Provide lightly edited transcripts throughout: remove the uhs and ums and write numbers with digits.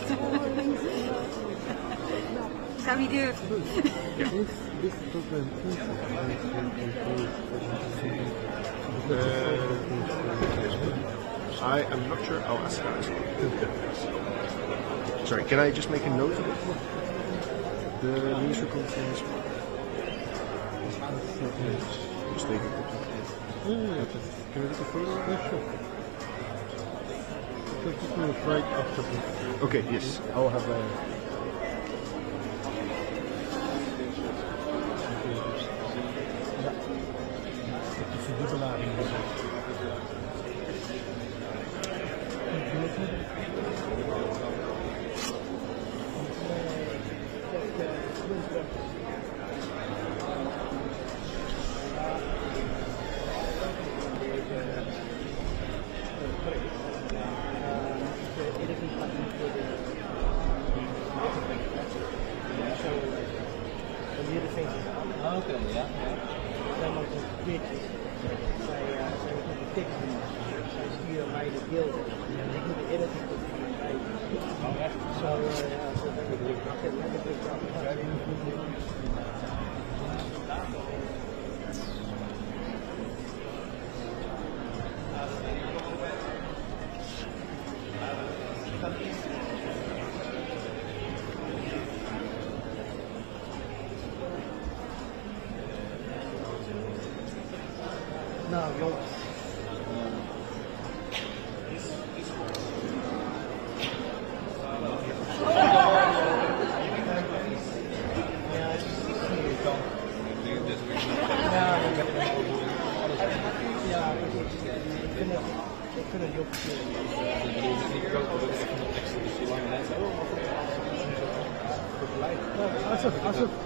gezegd. Zou niet durven. This program I am not sure. I'll ask that as well. Sorry, can I just make a note of it? The news conference. Just take a picture. Can we take a photo? Yeah, sure. Just right after this. Okay, yes. I'll have a... Nou jongens.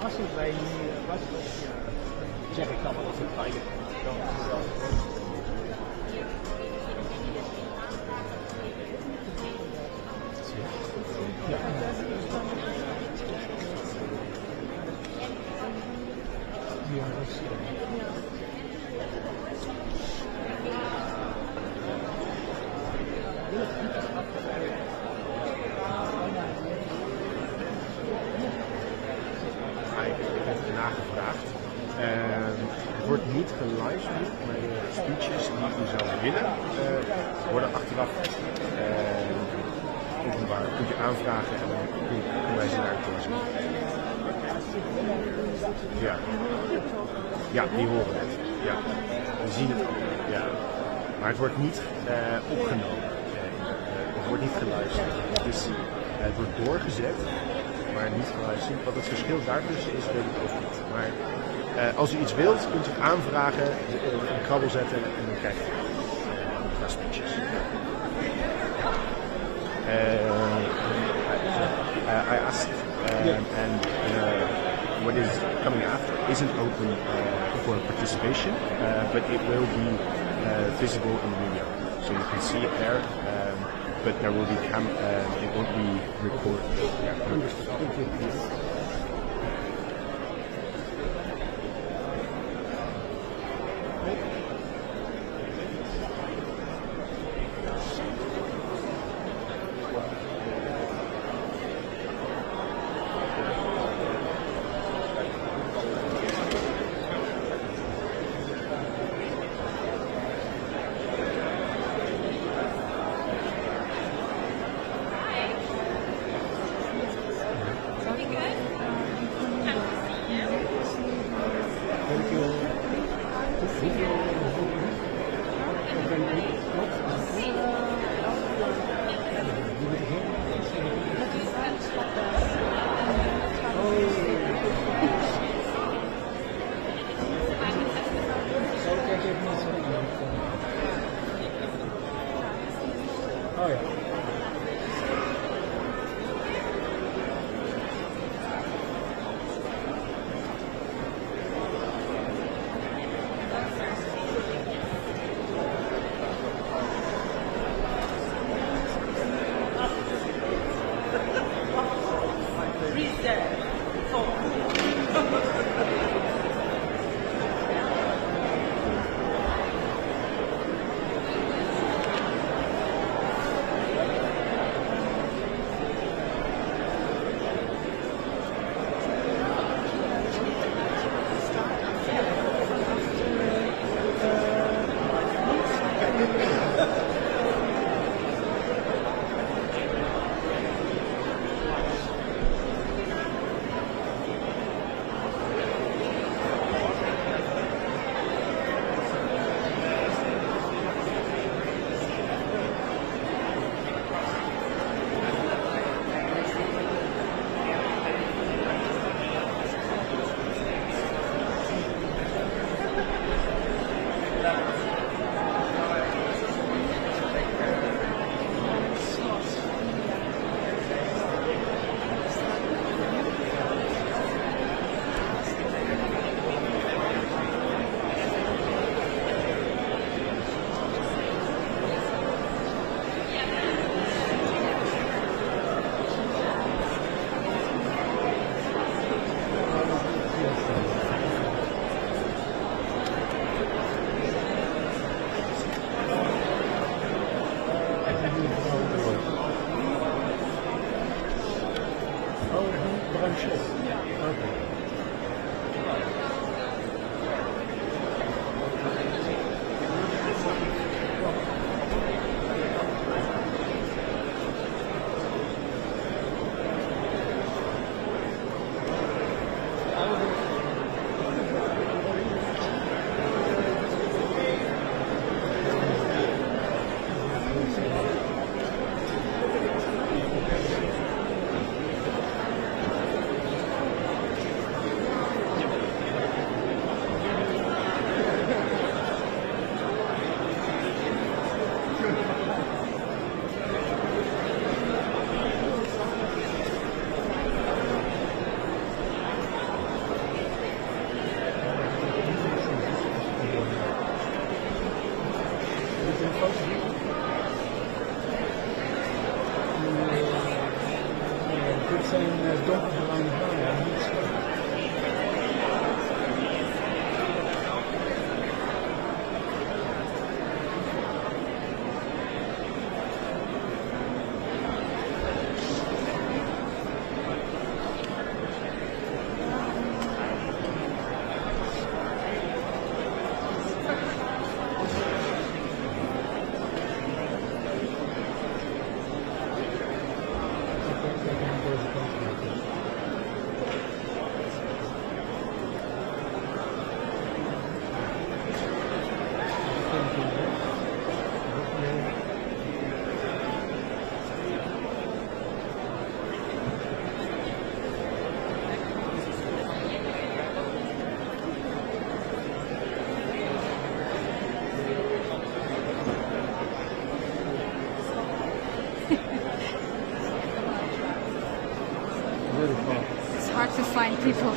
Als het bij was, zeg ik dan wel als het fijn is. Nagevraagd. Het wordt niet gelivestreamd, maar de speeches die u zou willen worden achteraf openbaar. Kunt u aanvragen en dan kunnen wij ze naar het zien. Ja. Ja, die horen het. Ja. We zien het allemaal. Ja. Maar het wordt niet opgenomen. Het wordt niet geluisterd. Dus het wordt doorgezet, maar niet geluisterd. Wat het verschil daartussen is, weet ik ook niet. Maar als u iets wilt, kunt u het aanvragen, een krabbel zetten en dan krijgt u naar speeches. I asked, and what is coming after isn't open for participation, but it will be visible in the video, so you can see it there. But there will be it won't be recorded. Yeah. Understood. Thank you. Bushel. Okay. Dit zijn donkerbruine haren, niet zwart. It's hard to find people.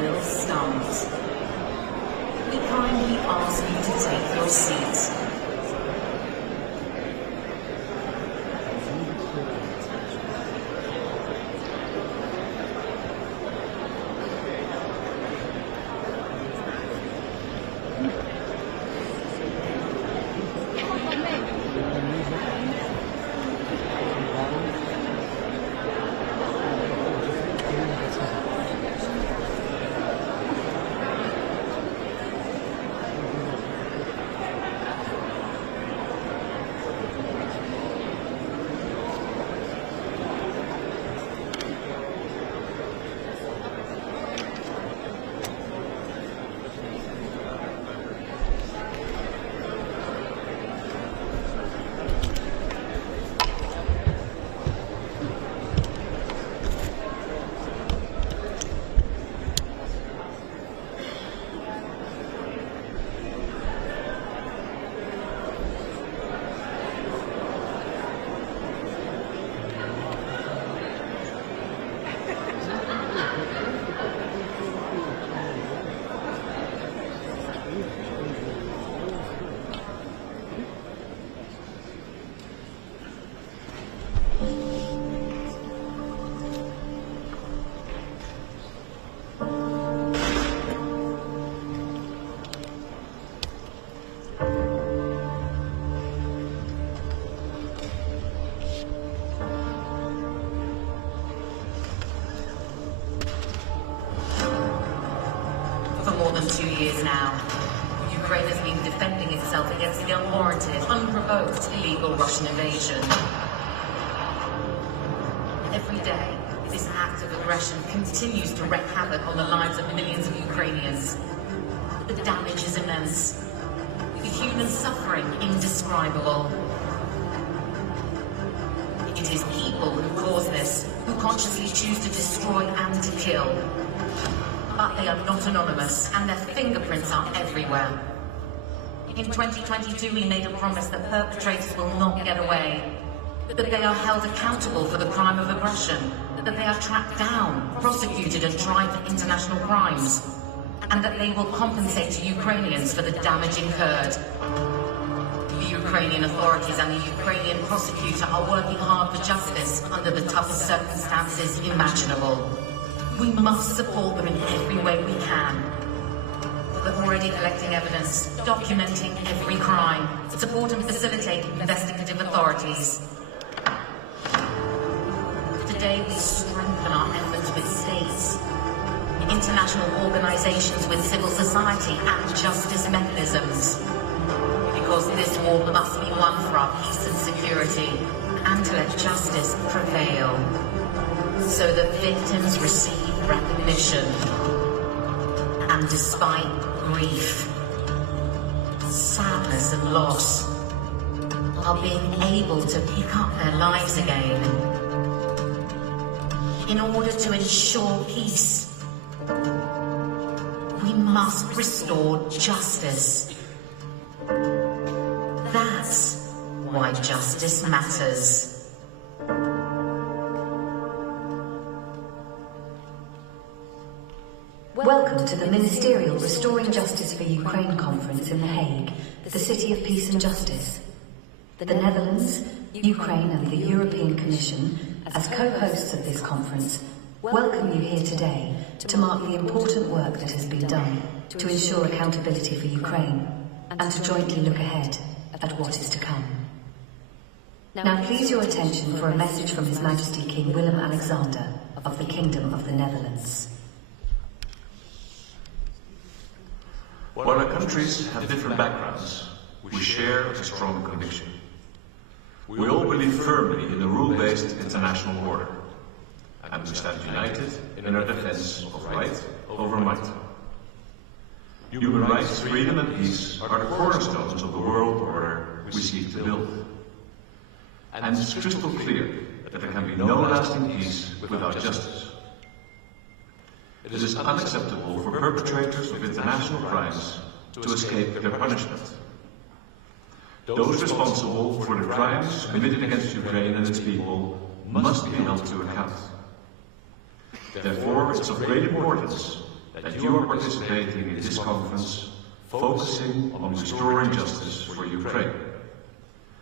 Will start. We kindly ask you to take your seats. itself against the unwarranted, unprovoked, illegal Russian invasion. Every day, this act of aggression continues to wreak havoc on the lives of millions of Ukrainians. The damage is immense, the human suffering indescribable. It is people who cause this, who consciously choose to destroy and to kill. But they are not anonymous, and their fingerprints are everywhere. In 2022, we made a promise that perpetrators will not get away, that they are held accountable for the crime of aggression, that they are tracked down, prosecuted and tried for international crimes, and that they will compensate to Ukrainians for the damage incurred. The Ukrainian authorities and the Ukrainian prosecutor are working hard for justice under the toughest circumstances imaginable. We must support them in every way we can. We're already collecting evidence, documenting every crime, support and facilitate investigative authorities. Today we strengthen our efforts with states, international organizations with civil society and justice mechanisms. Because this war must be won for our peace and security, and to let justice prevail, so that victims receive recognition, and despite grief, sadness and loss, are being able to pick up their lives again. In order to ensure peace, we must restore justice. That's why justice matters. Welcome to the Ministerial Restoring Justice for Ukraine Conference in The Hague, the City of Peace and Justice. The Netherlands, Ukraine and the European Commission, as co-hosts of this conference, welcome you here today to mark the important work that has been done to ensure accountability for Ukraine and to jointly look ahead at what is to come. Now please your attention for a message from His Majesty King Willem Alexander of the Kingdom of the Netherlands. While our countries have different backgrounds, we share a strong conviction. We all believe firmly in the rule-based international order, and we stand united in our defense of right over might. Human rights, freedom and peace are the cornerstones of the world order we seek to build. And it's crystal clear that there can be no lasting peace without justice. It is unacceptable for perpetrators of international crimes to escape their punishment. Those responsible for the crimes committed against Ukraine and its people must be held to account. Therefore, it's of great importance that you are participating in this conference, focusing on restoring justice for Ukraine.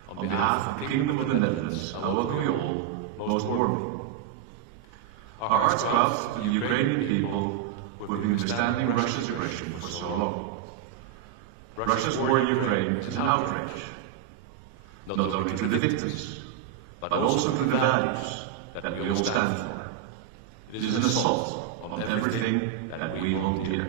On behalf of the Kingdom of the Netherlands, I welcome you all most warmly. Our hearts go out to the Ukrainian people who have been withstanding Russia's aggression for so long. Russia's war in Ukraine is an outrage, not only to the victims, but also to the values that we all stand for. It is an assault on everything that we hold dear.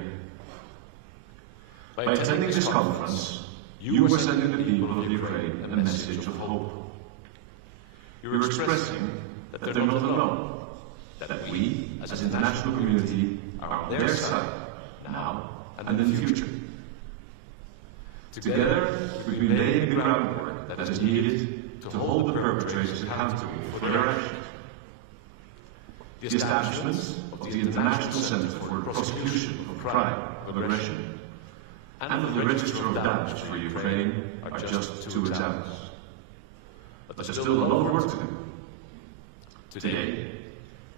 By attending this conference, you are sending the people of Ukraine a message of hope. You are expressing that they're not alone, that we, as an international community, are on their side, now and in the future. Together, we've been laying the groundwork that is needed to hold the perpetrators accountable for their actions. The establishment of the International Center for the Prosecution of Crime of Aggression and of the Register of Damage for Ukraine are just two examples. But there's still a lot of work to do. Today,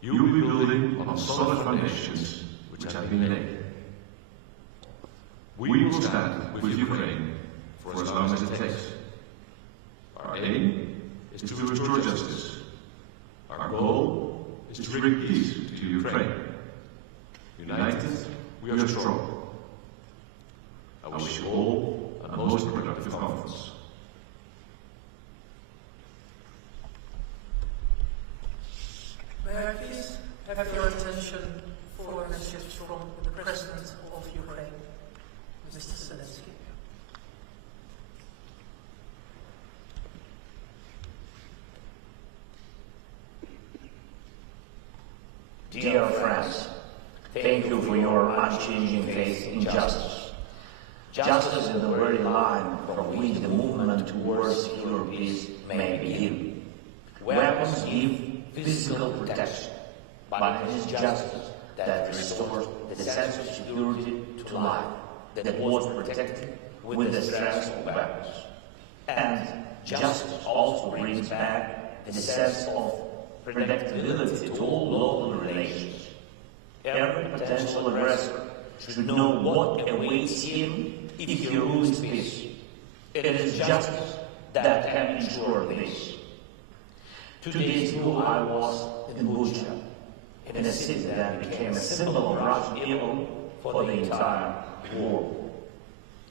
you will be building on solid foundations which have been laid. We will stand with Ukraine for as long as it takes. Our aim is to restore justice. Our goal is to bring peace to Ukraine. United, we are strong. I wish you all a most productive conference. May I please have your attention for a message from the President of Ukraine, Mr. Zelenskyy. Dear friends, thank you for your unchanging faith in justice. Justice is the very line from which the movement towards secure peace may begin. Weapons give physical protection, but it is justice that restores the sense of security to life that was protected with the strength of weapons. And justice also brings back the sense of predictability to all local relations. Every potential aggressor should know what awaits him if he ruins peace. It is justice that can ensure this. 2 days ago I was in Bucha, in a city that became a symbol of Russian evil for the entire war.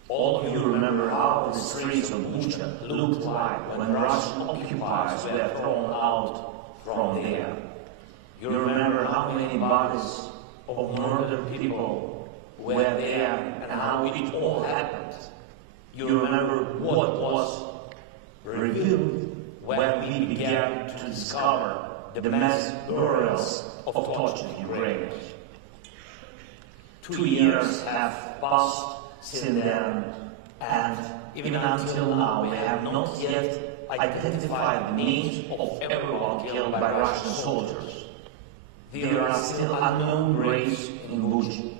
All of you remember how the streets of Bucha looked like when Russian occupiers were thrown out from there. You remember how many bodies of murdered people were there and how it all happened. You remember what was revealed when we began to discover the mass burials of tortured Ukrainians. 2 years have passed since then, and even until now we have not yet identified the names of everyone killed by Russian soldiers. There are still unknown graves in Bucha.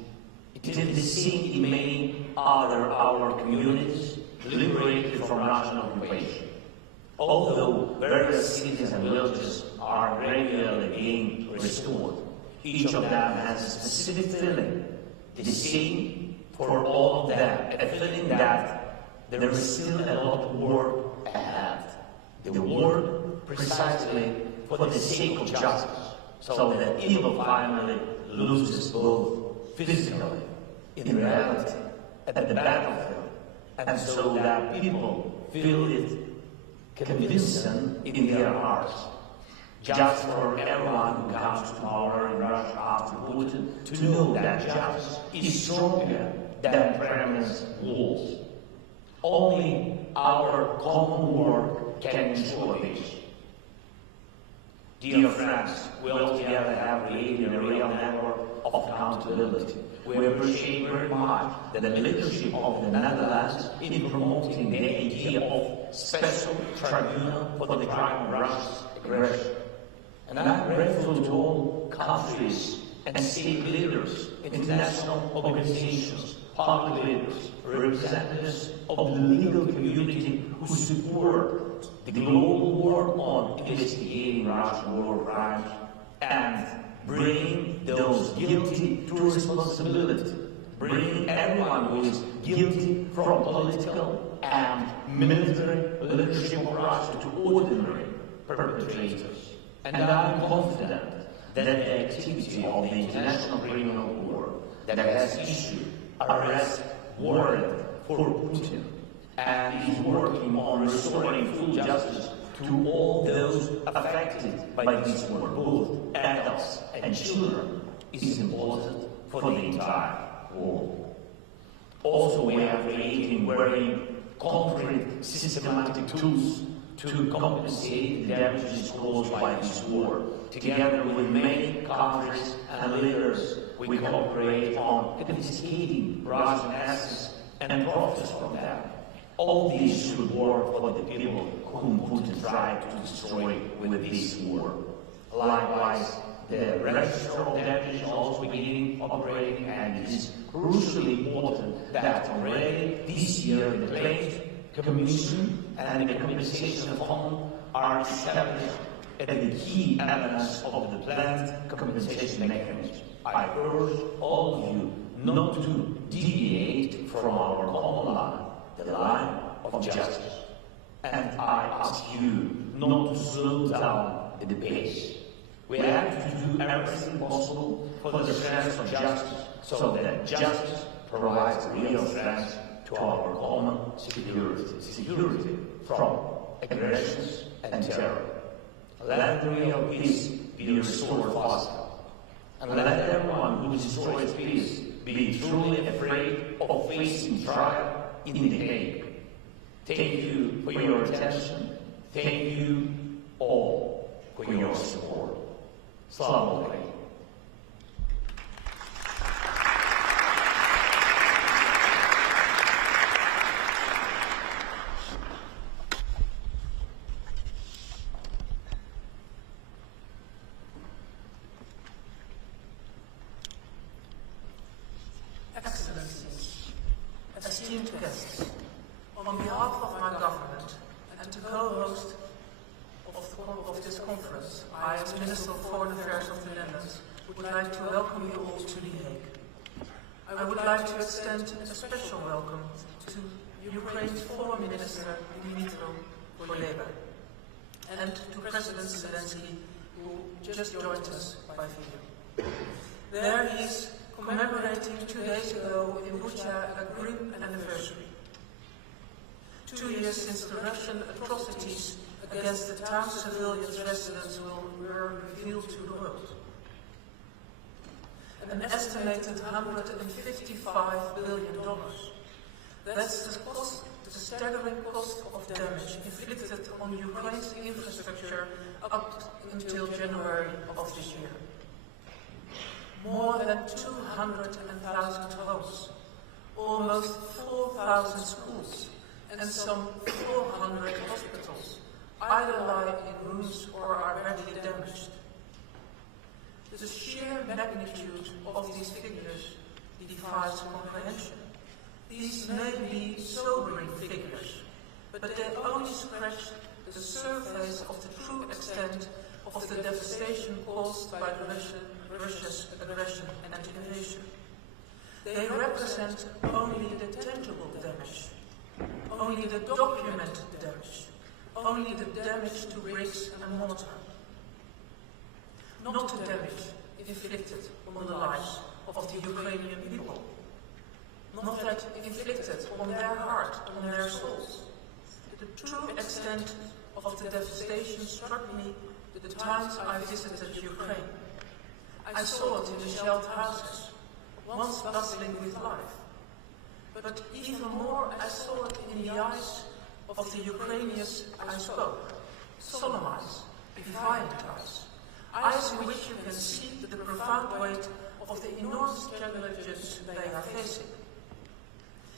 It is the same in many other our communities liberated from Russian occupation. Although various cities and villages are gradually being restored, each of them has a specific feeling, the same for all of them, a feeling that there is still a lot of work ahead. The work precisely for the sake of justice, so that evil finally loses both physically, in reality, at the battlefield, and so that people feel it convincing in their hearts. Just for everyone who comes to power in Russia after Putin to know that justice is stronger than Kremlin's walls. Only our common work can ensure this. Dear friends, we all together have created a real network of accountability. We appreciate very much the leadership of the Netherlands in promoting the idea of special tribunal for the crime of Russia's aggression. And I'm grateful to all countries and state leaders, international organizations, public leaders, representatives of the legal community who support the global work on investigating Russian war crimes and bringing those guilty to responsibility, bringing everyone who is guilty from political and military leadership of Russia to ordinary perpetrators. And I'm confident that the activity of the International Criminal Court that has issued arrest warrant for Putin and is working on restoring full justice to all those affected by this war, both adults and children, is important for the entire world. Also, we are creating very concrete, systematic tools to compensate the damages caused by this war. Together with many countries and leaders, we cooperate on confiscating Russian assets and profits from them. All these should work for the people whom Putin tried to destroy with this war. Likewise, the register of damages also beginning operating, and it is crucially important that already this year the Claims Commission and the Compensation Fund are established as the key elements of the planned compensation mechanism. I urge all of you not to deviate from our common line, the line of justice. And I ask you not to slow down the pace. We have to do everything possible for the strength of justice, so that justice provides real strength to our common security from aggressions and terror. Let real peace be restored faster, and let everyone who destroys peace be truly afraid of facing trial in the Hague. Thank you for your attention. Thank you all for your support. Slava Ukraini. this conference, I, as Minister of Foreign Affairs of the Netherlands, would like to welcome you all to The Hague. I would like to extend a special welcome to Ukraine's Foreign Minister, Dmitry Volodymyr, and to President Zelenskyy, who just joined us by video. There he is commemorating 2 days ago in Bucha a grim anniversary. 2 years since the Russian atrocities against the town's civilians' residents were revealed to the world. An estimated $155 billion. That's the staggering cost of damage inflicted on Ukraine's infrastructure up until January of this year. More than 200,000 homes, almost 4,000 schools, and some 400 hospitals either lie in ruins or are badly damaged. The sheer magnitude of these figures defies comprehension. These may be sobering figures, but they only scratch the surface of the true extent of the devastation caused by Russia's aggression and invasion. They represent only the tangible damage, only the documented damage, only the damage to bricks and mortar. Not the damage inflicted on the lives of the Ukrainian people. Not that inflicted on their heart, on their souls. The true extent of the devastation struck me the times I visited Ukraine. I saw it in the shelled houses, once bustling with life. But even more, I saw it in the eyes of the Ukrainians I spoke, solemn eyes, defiant eyes. Eyes in which you can see the profound weight of the enormous challenges they are facing.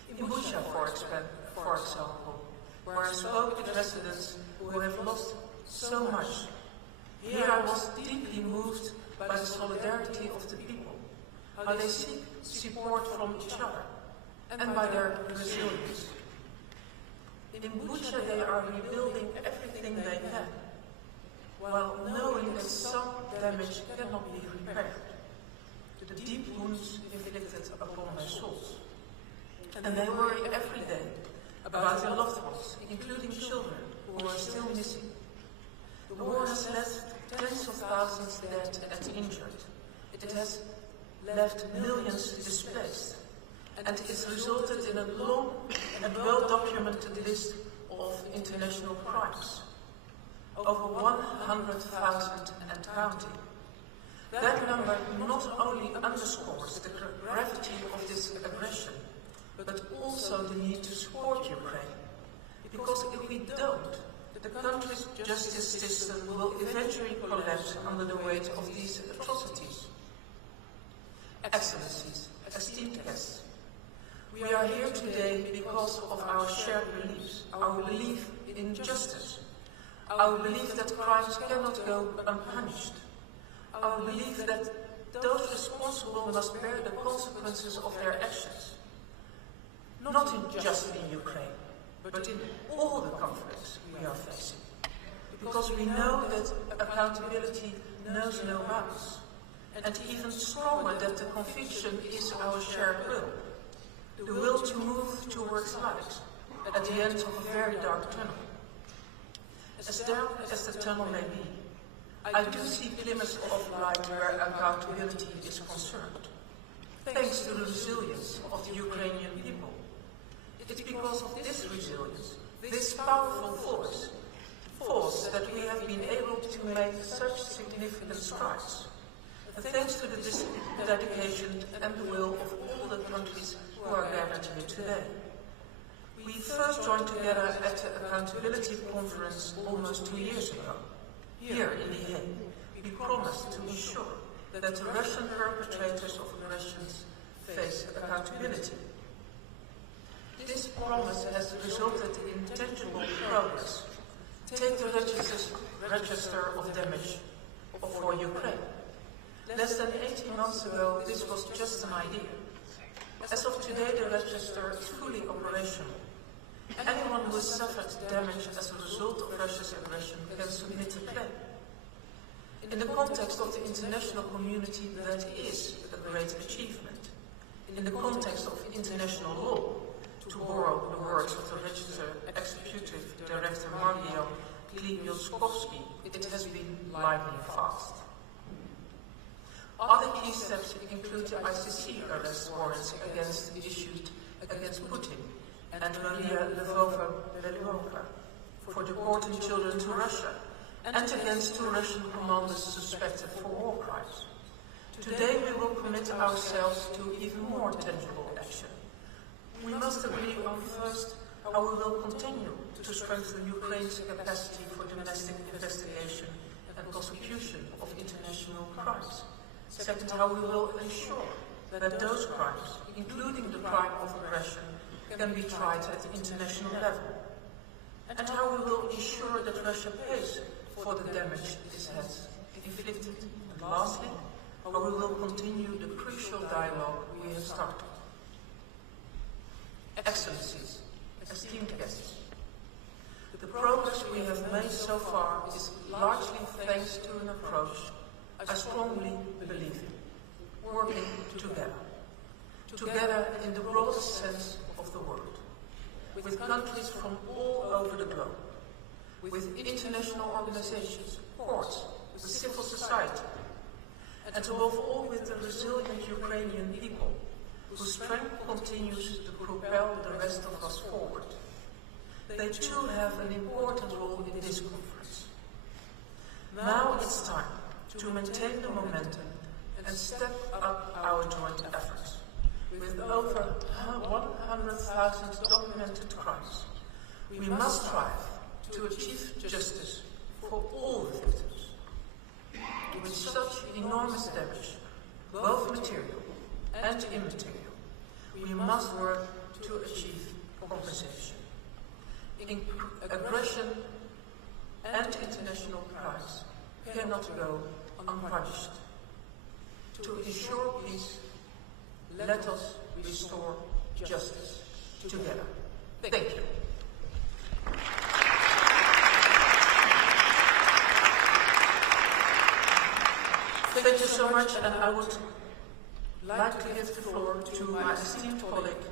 In Bucha, for example, where I spoke with residents who have lost so much, here I was deeply moved by the solidarity of the people, how they seek support from each other, and by their resilience. In Bucha they are rebuilding everything they can, while knowing that some damage cannot be repaired, the deep wounds inflicted upon their souls. And they worry every day about their loved ones, including children who are still missing. The war has left tens of thousands dead and injured. It has left millions displaced, and it's resulted in a long and well-documented list of international crimes. Over 100,000 and counting. That number not only underscores the gravity of this aggression, but also the need to support Ukraine. Because if we don't, the country's justice system will eventually collapse under the weight of these atrocities. Excellencies, esteemed guests, we are here today because of our shared beliefs, our belief in justice, our belief that crimes cannot go unpunished, our belief that those responsible must bear the consequences of their actions. Not just in Ukraine, but in all the conflicts we are facing. Because we know that accountability knows no bounds. And even stronger, that the conviction is our shared will. The will to move towards light at the end of a very dark tunnel. As dark as the tunnel may be, I do see glimmers of light where accountability is concerned. Thanks to the resilience of the Ukrainian people. It's because of this resilience, this powerful force that we have been able to make such significant strides. Thanks to the dedication and the will of all the countries who are gathered here today. We first joined together at the Accountability Conference almost 2 years ago. Here in The Hague, we promised to ensure that the Russian perpetrators of aggressions face accountability. This promise has resulted in tangible progress. Take the register of damage for Ukraine. Less than 18 months ago, this was just an idea. As of today, the register is fully operational. Anyone who has suffered damage as a result of Russia's aggression can submit a claim. in the context of the international community that is a great achievement, in the context of international law, to borrow the words of the Register Executive Director Mario Klioskowski, it has been lightning fast. Other key steps include the ICC arrest warrants issued against Putin and Maria Lvova-Belova for deporting children to Russia, and against 2 Russian commanders suspected for war crimes. Today we will commit ourselves to even more tangible action. We must agree on first how we will continue to strengthen Ukraine's capacity for domestic investigation and prosecution of international crimes. Second, how we will ensure that those crimes, including the crime of aggression, can be tried at the international level. And how we will ensure that Russia pays for the damage it has inflicted. And lastly, how we will continue the crucial dialogue we have started. Excellencies, esteemed guests, the progress we have made so far is largely thanks to an approach I strongly believe in, working together. Together in the broadest sense of the word, with countries from all over the globe, with international organizations, courts, with civil society, and above all with the resilient Ukrainian people, whose strength continues to propel the rest of us forward. They too have an important role in this conference. Now it's time to maintain the momentum and step up our joint efforts. With over 100,000 documented crimes, we must strive to achieve justice for all the victims. With such enormous damage, both material and immaterial, we must work to achieve compensation. Aggression and international crimes cannot go unpunished. To ensure peace, let us restore justice together. Thank you. Thank you so much, and I would like to give the floor to my esteemed colleague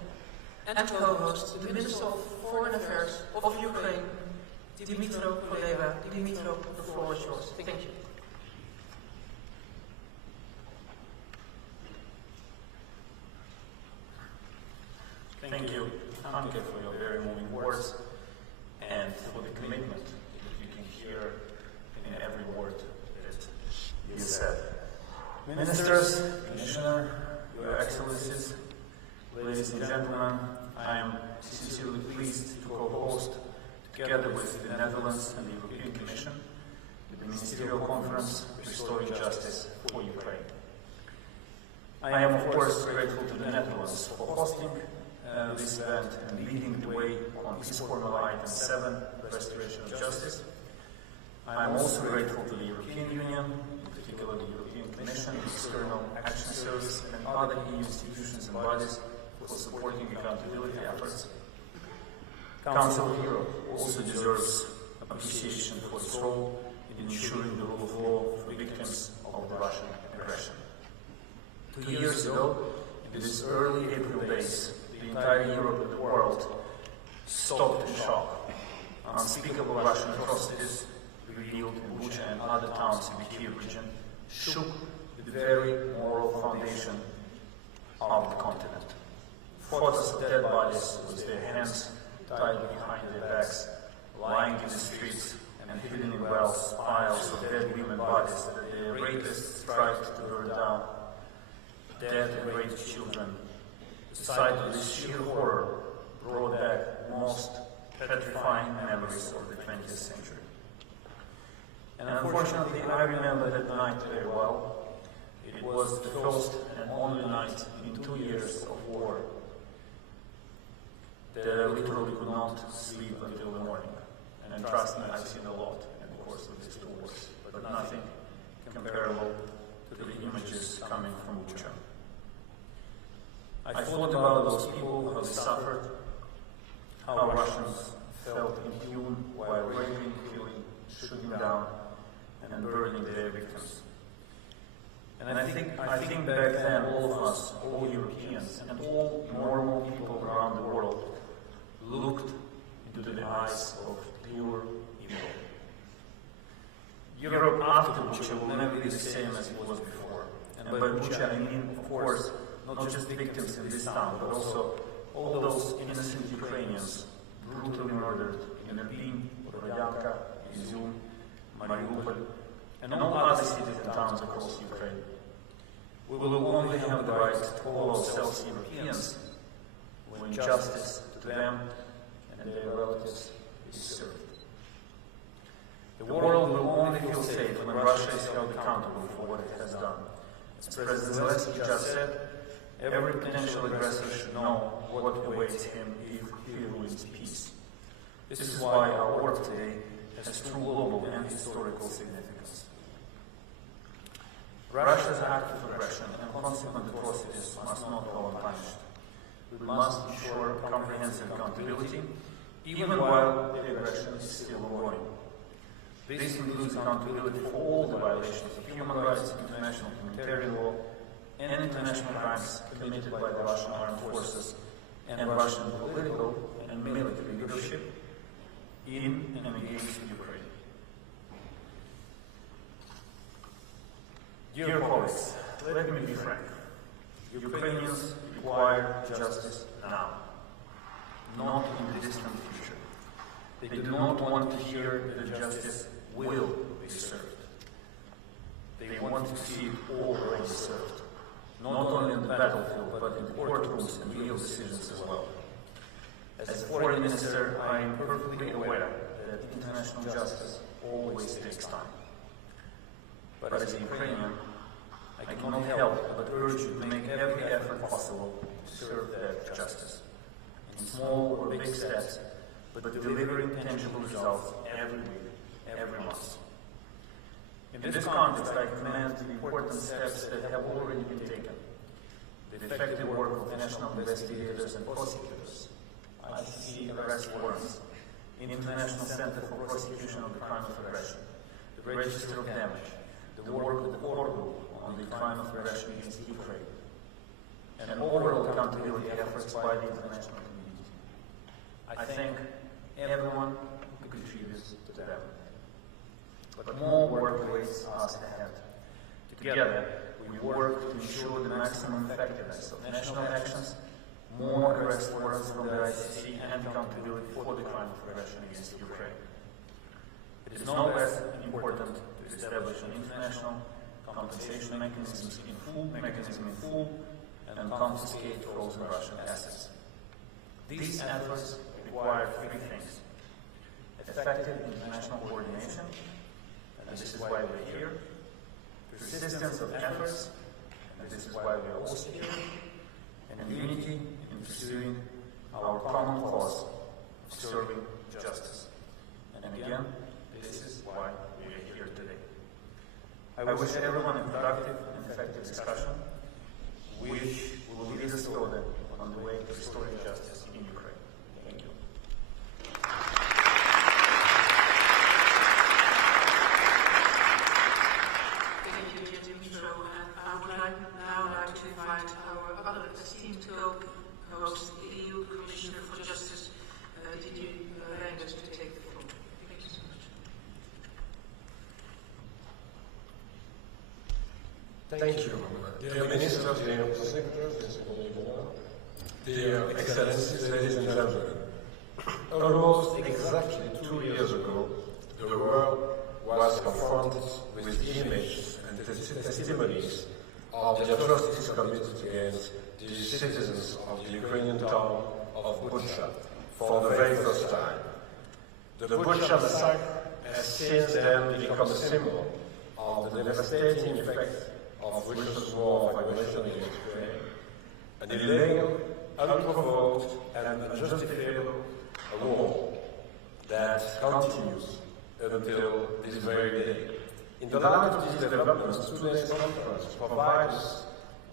and co-host, the Minister of Foreign Affairs of Ukraine, Dmytro Kuleba. Dmytro, the floor is yours. Thank you. Thank you, Anke, for your very moving words and for the commitment that you can hear in every word that you said. Ministers, Commissioner, Your Excellencies, ladies and gentlemen, I am sincerely pleased to co-host, together with the Netherlands and the European Commission, the Ministerial Conference Restoring Justice for Ukraine. I am, of course, grateful to the Netherlands for hosting this event and leading the way on Peace Formula Item 7, Restoration of Justice. I am also grateful to the European Union, in particular the European Commission, the External Action Service, and other EU institutions and bodies for supporting accountability efforts. Council of Europe also deserves appreciation for its role in ensuring the rule of law for victims of the Russian aggression. 2 years ago, in these early April days, the entire Europe and the world stopped in shock. Unspeakable Russian atrocities revealed in Bucha and other towns in the Kiev region shook the very moral foundation of the continent. Photos of dead bodies with their hands tied behind their backs, lying in the streets and hidden in wells, piles of dead women bodies that the rapists tried to burn down, dead and raped children. The sight of this sheer horror brought back the most petrifying memories of the 20th century. And unfortunately, I remember that night very well. It was the first and only night in 2 years of war that I literally could not sleep until the morning. And trust me, I've seen a lot in the course of these 2 wars, but nothing comparable to the images coming from Bucha. I thought about those people, how they suffered, how Russians felt impune while raping, killing, shooting down, and burning their victims. And I think back then all of us, all Europeans, and all normal people around the world looked into the eyes of pure evil. Europe after Bucha will never be the same as it was before. And by Bucha I mean, of course, not just victims in this town, but also all those innocent Ukrainians brutally murdered in Irpin, Borodyanka, Izum, Mariupol, and all other cities and towns across Ukraine. We will only have the right to call ourselves Europeans when justice to them and their relatives is served. The world will only feel safe when Russia is held accountable for what it has done. As President Zelenskyy just said, every potential aggressor should know what awaits him if he ruins peace. This is why our work today has true global and historical significance. Russia's active aggression and consequent atrocities must not go unpunished. We must ensure comprehensive accountability, even while the aggression is still ongoing. This includes accountability for all the violations of human rights, international humanitarian law, and international crimes committed by the Russian armed forces and Russian political and military leadership in and against Ukraine. Dear colleagues, let me be frank. Ukrainians require justice now, not in the distant future. They do not want to hear that justice will be served. They want to see it already served, not only on the battlefield, but in courtrooms and real decisions as well. As a foreign minister, I am perfectly aware that international justice always takes time. But as a Ukrainian, I cannot help but urge you to make every effort possible to serve that justice, in small or big steps, but delivering tangible results every week, every month. In this context, I commend the important steps that have already been taken, the effective work of national investigators and prosecutors, ICC arrest warrants, the International Center for Prosecution of the Crime of Aggression, the Register of Damage, the work of the core group on the crime of aggression against Ukraine, and overall accountability efforts by the international community. I thank everyone who contributes to them. But more work awaits us ahead. Together, we work to ensure the maximum effectiveness of national actions, more arrest warrants from the ICC, and accountability for the crime of aggression against Ukraine. It is no less important to establish an international compensation mechanism in full, and confiscate frozen Russian assets. These efforts require three things: effective international coordination, and this is why we're here, persistence of efforts, and this is why we're also here, and unity in pursuing our common cause of serving justice. And again, this is why we are here today. I wish everyone a productive and effective discussion, which will lead us further on the way to restoring justice in Ukraine. Thank you. Thank you, Didier. I would now like to invite our other esteemed co-host, the EU Commissioner for Justice, Didier Reynders, to take the floor. Thank you so much. Thank you. Dear Ministers, dear Secretaries, dear Excellencies, ladies and gentlemen. Almost exactly 2 years ago, the world was confronted with the images and the testimonies of the atrocities committed against the citizens of the Ukrainian town of Bucha for the very first time. The Bucha massacre has since then become a symbol of the devastating effect of Russia's war of aggression against Ukraine, an illegal, unprovoked, and unjustifiable war that continues until this very day. In the light of these developments, today's conference provides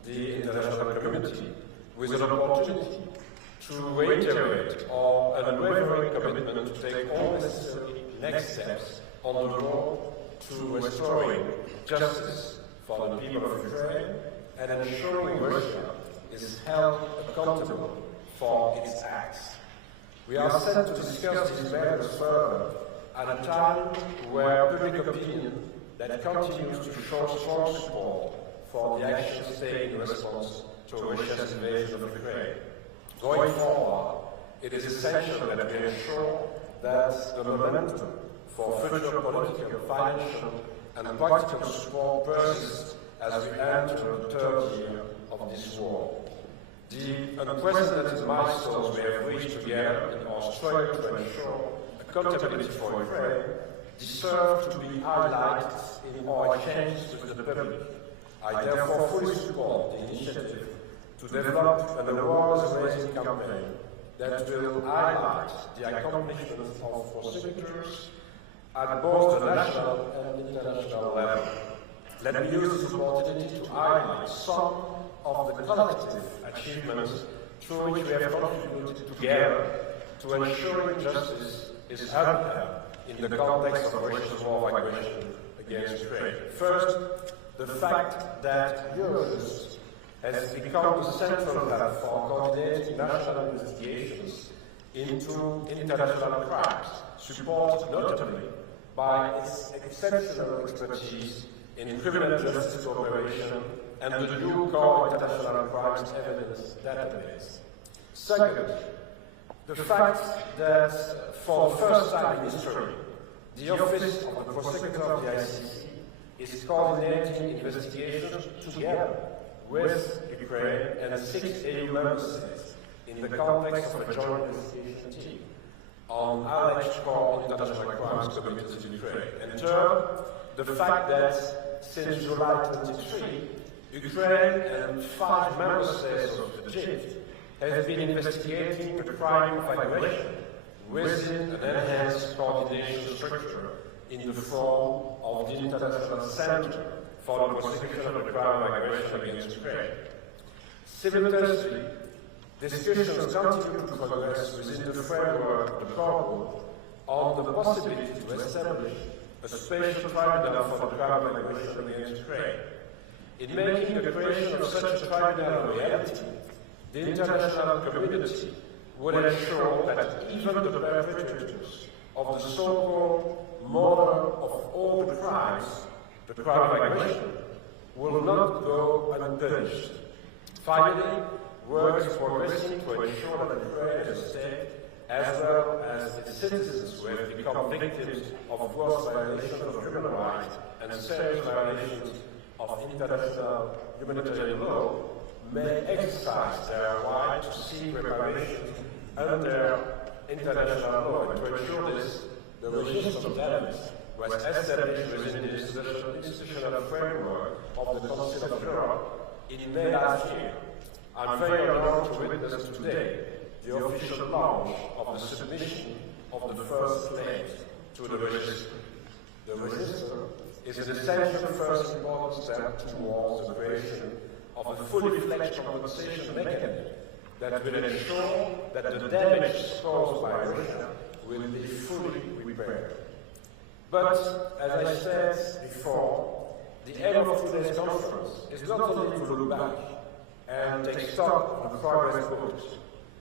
the international community with an opportunity to reiterate our unwavering commitment to take all necessary next steps on the road to restoring justice for the people of Ukraine and ensuring Russia is held accountable for its acts. We are set to discuss these matters further at a time where public opinion that continues to show strong support for the actions taken in response to Russia's invasion of Ukraine. Going forward, it is essential that we ensure that the momentum for future political, financial and practical support persists as we enter the third year of this war. The unprecedented milestones we have reached together in our struggle to ensure accountability for Ukraine deserve to be highlighted in our exchange with the public. I therefore fully support the initiative to develop an awareness-raising campaign that will highlight the accomplishments of prosecutors at both the national and international level. Let me use this opportunity to highlight some of the collective achievements through which we have contributed together to ensuring justice is upheld in the context of Russia's war of aggression against Ukraine. First, the fact that Eurojust has become the central hub for coordinating national investigations into international crimes, supported notably by its exceptional expertise in criminal justice cooperation and the new core international crimes evidence database. Second, the fact that for the first time in history, the Office of the Prosecutor of the ICC is coordinating investigations together with Ukraine and 6 EU member states in the context of a joint investigation team on alleged core international crimes committed in Ukraine. And third, the fact that since July 23, Ukraine and 5 member states of Egypt have been investigating the crime of aggression within an enhanced coordination structure in the form of the International Center for the Prosecution of the Crime of Aggression against Ukraine. Simultaneously, discussions continue to progress within the framework of the core group on the possibility to establish a special tribunal for the crime of aggression against Ukraine. In making the creation of such a tribunal a reality, the international community would ensure that even the perpetrators of the so-called mother of all the crimes, the crime of aggression, will not go unpunished. Finally, work is progressing to ensure that Ukraine as a state, as well as its citizens who have become victims of gross violations of human rights and serious violations of international humanitarian law, may exercise their right to seek reparation under international law. And to ensure this, the regime of damage was established within the institutional framework of the Council of Europe in May last year. I'm very honored to witness today the official launch of the submission of the first claims to the register. The register is an essential first important step towards the creation of a fully fledged compensation mechanism that will ensure that the damage caused by Russia will be fully repaired. But, as I said before, the aim of today's conference is not only to look back and take stock of the progress books,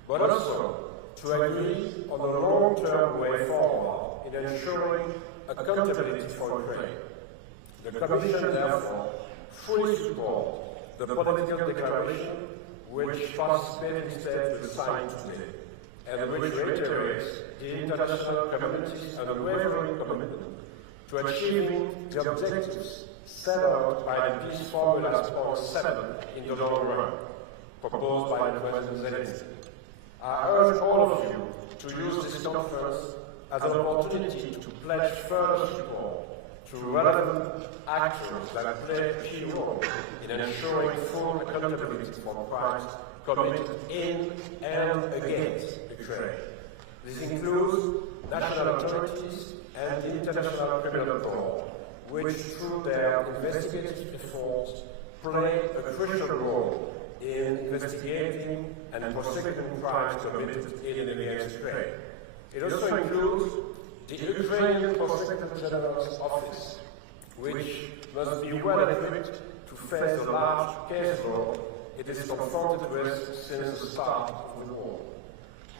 but also to agree on a long-term way forward in ensuring accountability for Ukraine. The Commission, therefore, fully supports the political declaration which participating states will sign today, and which reiterates the international community's unwavering commitment to achieving the objectives set out by the Peace Formula Point 7 in the long run, proposed by the President Zelenskyy. I urge all of you to use this conference as an opportunity to pledge further support to relevant actors that play a key role in ensuring full accountability for crimes committed in and against Ukraine. This includes national authorities and the International Criminal Court, which through their investigative efforts play a crucial role in investigating and prosecuting crimes committed in and against Ukraine. It also includes the Ukrainian Prosecutor General's Office, which must be well equipped to face the large caseload it is confronted with since the start of the war.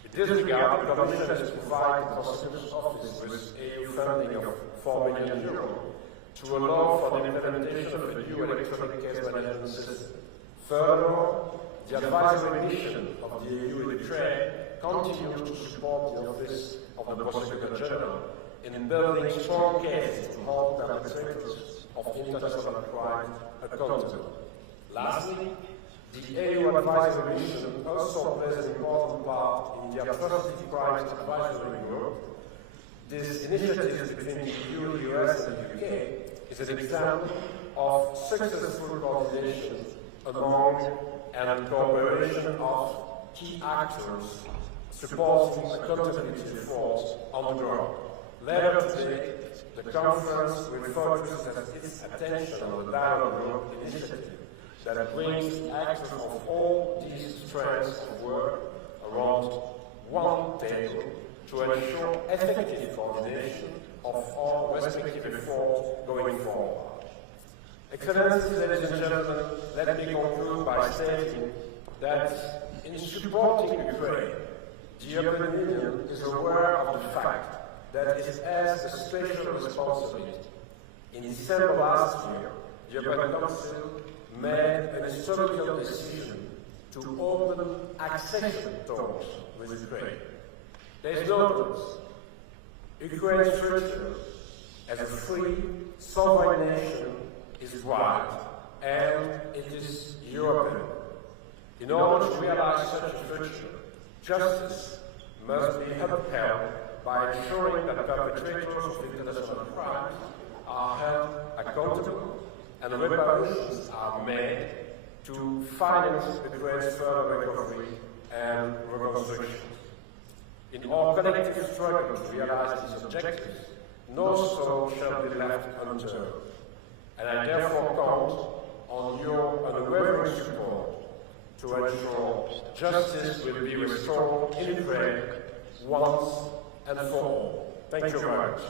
In this regard, the Commission has provided the Prosecutor's Office with EU funding of €4 million to allow for the implementation of a new electronic case management system. Furthermore, the advisory mission of the EU in Ukraine continues to support the Office of the Prosecutor General in building strong cases to hold perpetrators of international crime accountable. Lastly, the EU Advisory Mission also plays an important part in the Atrocity Crimes Advisory Group. This initiative between the EU, the US and the UK is an example of successful coordination among and cooperation of key actors supporting accountability efforts on the ground. Later today, the conference will focus its attention on the dialogue group initiative that brings actors of all these strands of work around one table to ensure effective coordination of all respective efforts going forward. Excellencies, ladies and gentlemen, let me conclude by stating that in supporting Ukraine, the European Union is aware of the fact that it has a special responsibility. In December last year, the European Council made an historical decision to open accession talks with Ukraine. There is no doubt Ukraine's future as a free, sovereign nation is bright, and it is European. In order to realize such a future, justice must be upheld by ensuring that perpetrators of international crime are held accountable and reparations are made to finance Ukraine's further recovery and reconstruction. In our collective struggle to realize these objectives, no soul shall be left unturned. And I therefore count on your unwavering support to ensure justice will be restored in Ukraine once and for all. Thank you very much.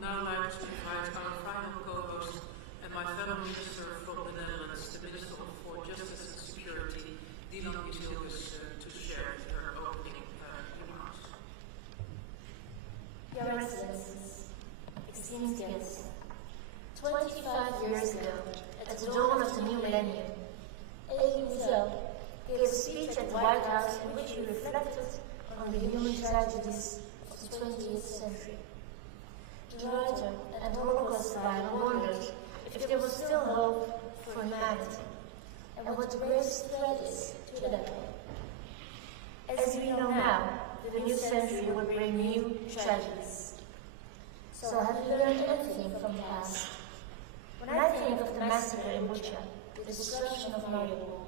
Now I'd like to invite our final co-host and my fellow minister from the Netherlands, the Minister for Justice and Security, Dilan to share her opening remarks. Your Excellencies, esteemed guests, 25 years ago, at the dawn of the new millennium, Elie Wiesel gave a speech at the White House in which he reflected on the human tragedies of the 20th century. The writer and Holocaust survivor wondered if there was still hope for humanity, and what the greatest threat is to them. As we know now, the new century will bring new tragedies. So have we learned anything from the past? When I think of the massacre in Bucha, the destruction of Mariupol,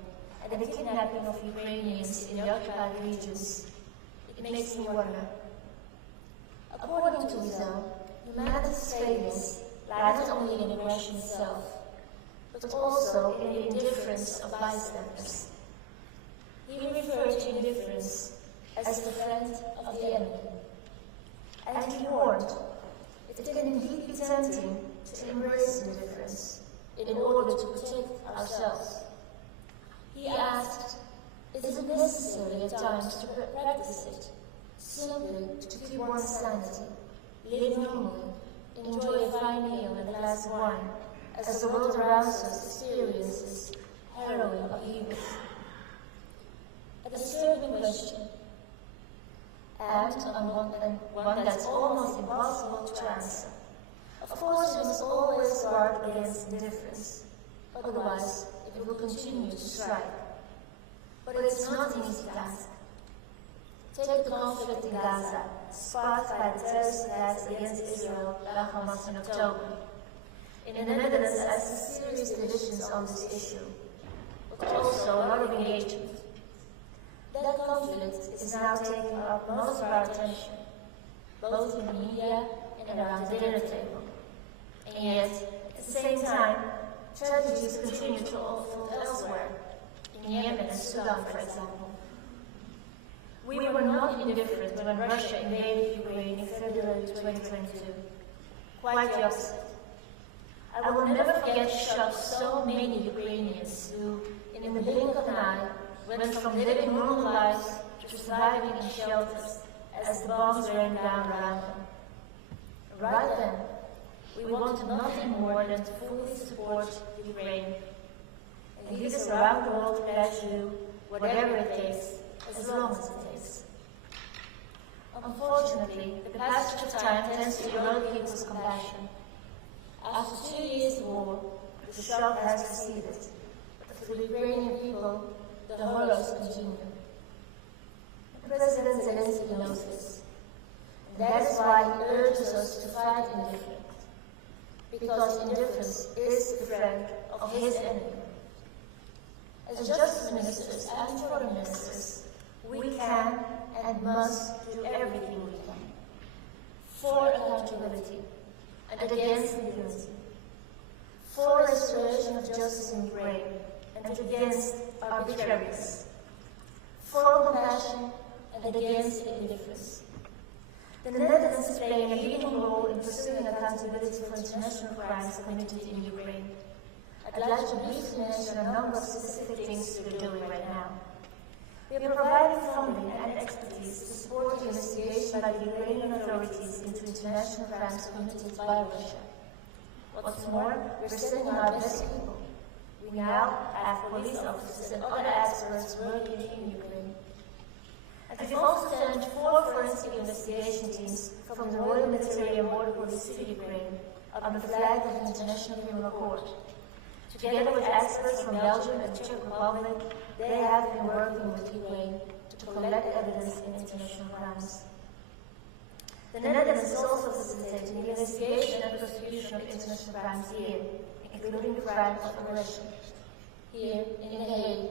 and the kidnapping of Ukrainians in the occupied regions, it makes me wonder. According to Wiesel, humanity's failures lie not only in aggression itself, but also in the indifference of bystanders. He referred to indifference as the friend of the enemy. And he warned, it can indeed be tempting to embrace indifference in order to protect ourselves. He asked, is it necessary at times to practice it, simply to keep one's sanity, live normally, enjoy a fine meal and a glass of wine, as the world around us experiences harrowing upheavals? A disturbing question, and one that's almost impossible to answer. Of course, we must always guard against indifference, otherwise it will continue to strike. But it's not an easy task. Take the conflict in Gaza, sparked by the terrorist attacks against Israel by Hamas in October. In the Netherlands, I see serious divisions on this issue, but also a lot of engagement. That conflict is now taking up most of our attention, both in the media and around the dinner table. And yet, at the same time, tragedies continue to unfold elsewhere, in Yemen and Sudan, for example. not indifferent when Russia invaded Ukraine in February 2022. Quite the opposite. I will never forget the shock so many Ukrainians who, in the blink of an eye, went from living normal lives to surviving in shelters as the bombs rained down around them. Right then, we wanted nothing more than to fully support Ukraine. And leaders around the world pledge to do whatever it takes, as long as it takes. Unfortunately, the passage of time tends to erode people's compassion. After 2 years of war, the shock has receded, but for the Ukrainian people, the horrors continue. President Zelenskyy knows this. And that is why he urges us to fight indifference, because indifference is the friend of his enemy. As justice ministers and foreign ministers, we can and must do everything we can for accountability and against impunity, for restoration of justice in Ukraine and against arbitrariness, for compassion and against indifference. The Netherlands is playing a leading role in pursuing accountability for international crimes committed in Ukraine. I'd like to briefly mention a number of specific things we're doing right now. We are providing funding and expertise to support the investigation by the Ukrainian authorities into international crimes committed by Russia. What's more, we're sending our best people. We now have police officers and other experts working in Ukraine. And we've also sent 4 forensic investigation teams from the Royal Military and Border Police to Ukraine under the flag of the International Criminal Court. Together with experts from Belgium and the Czech Republic, they have been working with Ukraine to collect evidence in international crimes. The Netherlands is also facilitating the investigation and prosecution of international crimes here, including the crime of aggression, here in The Hague,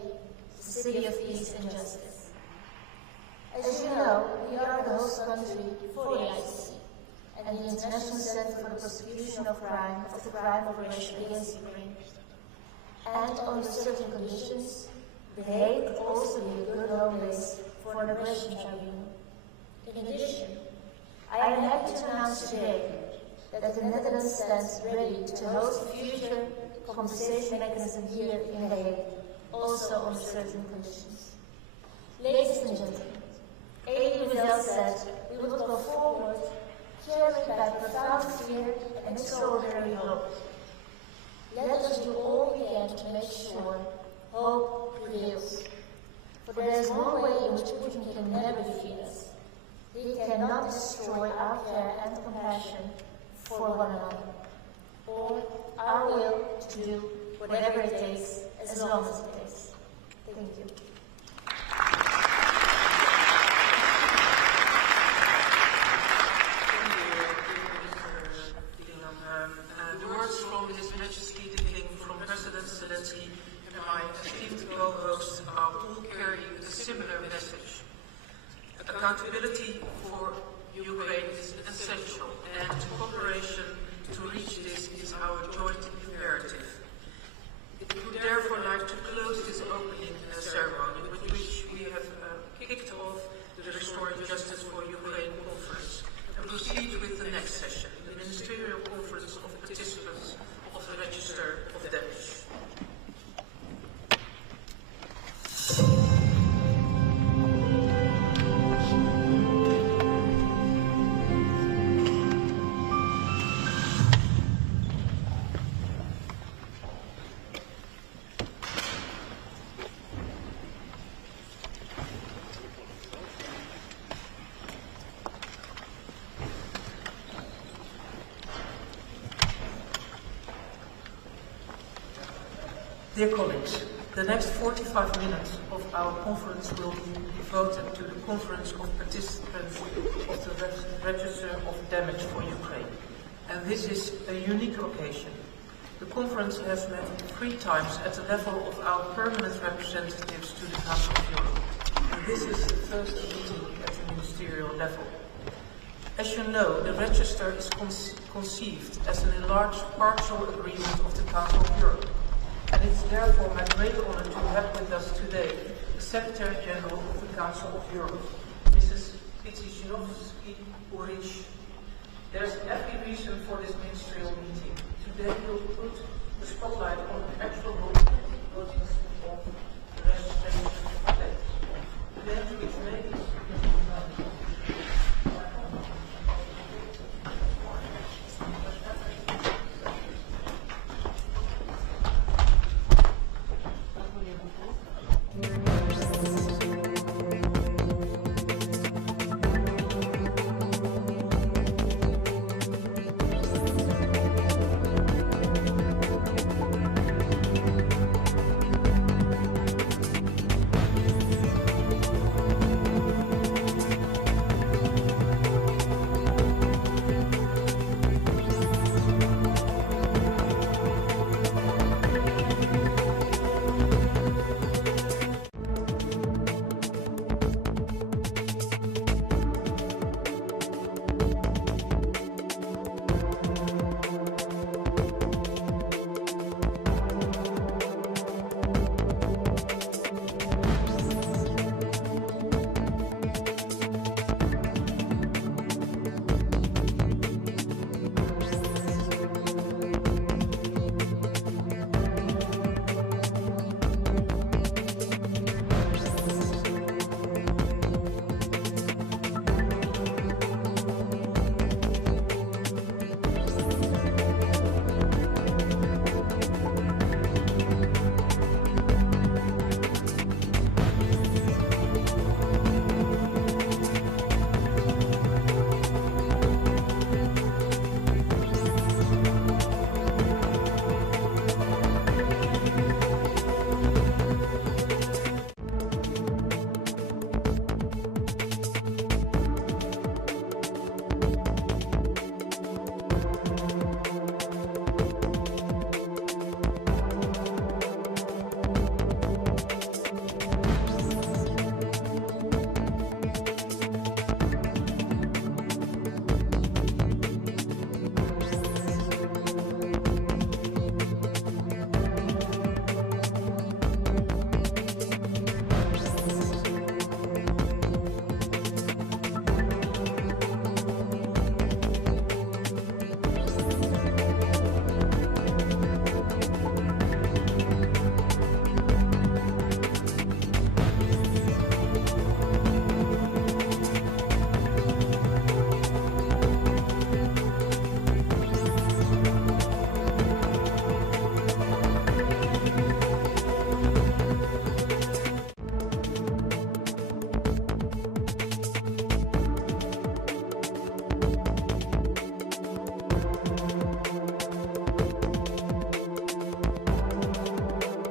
the city of peace and justice. As you know, we are the host country for the ICC and the International Center for the Prosecution of the crime of aggression against Ukraine. And under certain conditions, The Hague could also be a good home base for an aggression tribunal. In addition, I am happy to announce today that the Netherlands stands ready to host a future compensation mechanism here in The Hague, also under certain conditions. Ladies and gentlemen, Elie Wiesel said we will go forward carried by profound fear and extraordinary hope. Let us do all we can to make sure hope prevails. For there is one way in which Putin can never defeat us. He cannot destroy our care and compassion for one another, or our will to do whatever it takes, as long as it takes. Thank you. The words from His Majesty the King, from President Zelenskyy, and my esteemed co-hosts all carry a similar message. Accountability for Ukraine is essential, and cooperation to reach this is our joint imperative. We would therefore like to close this opening ceremony with which we have kicked off the Restoring Justice for Ukraine conference and proceed with the next session, the Ministerial Conference of Participants of the Register of Damage. Dear colleagues, the next 45 minutes of our conference will be devoted to the Conference of Participants of the Register of Damage for Ukraine. And this is a unique occasion. The conference has met 3 times at the level of our permanent representatives to the Council of Europe. And this is the first meeting at the ministerial level. As you know, the Register is conceived as an enlarged partial agreement of the Council of Europe. And it's therefore my great honor to have with us today the Secretary General of the Council of Europe, Mrs. Committee Zelenskyy Rich. There's every reason for this ministerial meeting. Today we'll put the spotlight on the actual voting of the registration of the then to its